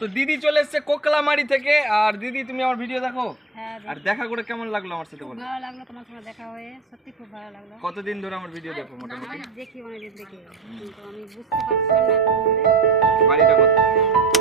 তো দিদি চলে এসেছে কোকলামারি থেকে। আর দিদি তুমি আমার ভিডিও দেখো? হ্যাঁ আর দেখা করে কেমন লাগলো আমার সাথে বলো? ভালো লাগলো, তোমার সঙ্গে দেখা হয়ে সত্যি খুব ভালো লাগলো। কতদিন ধরে আমার ভিডিও দেখো মোটামুটি? দেখি অনেকদিন দেখি, কিন্তু আমি বুঝতে পারছিলাম না বাড়িটা কোথায়? হ্যাঁ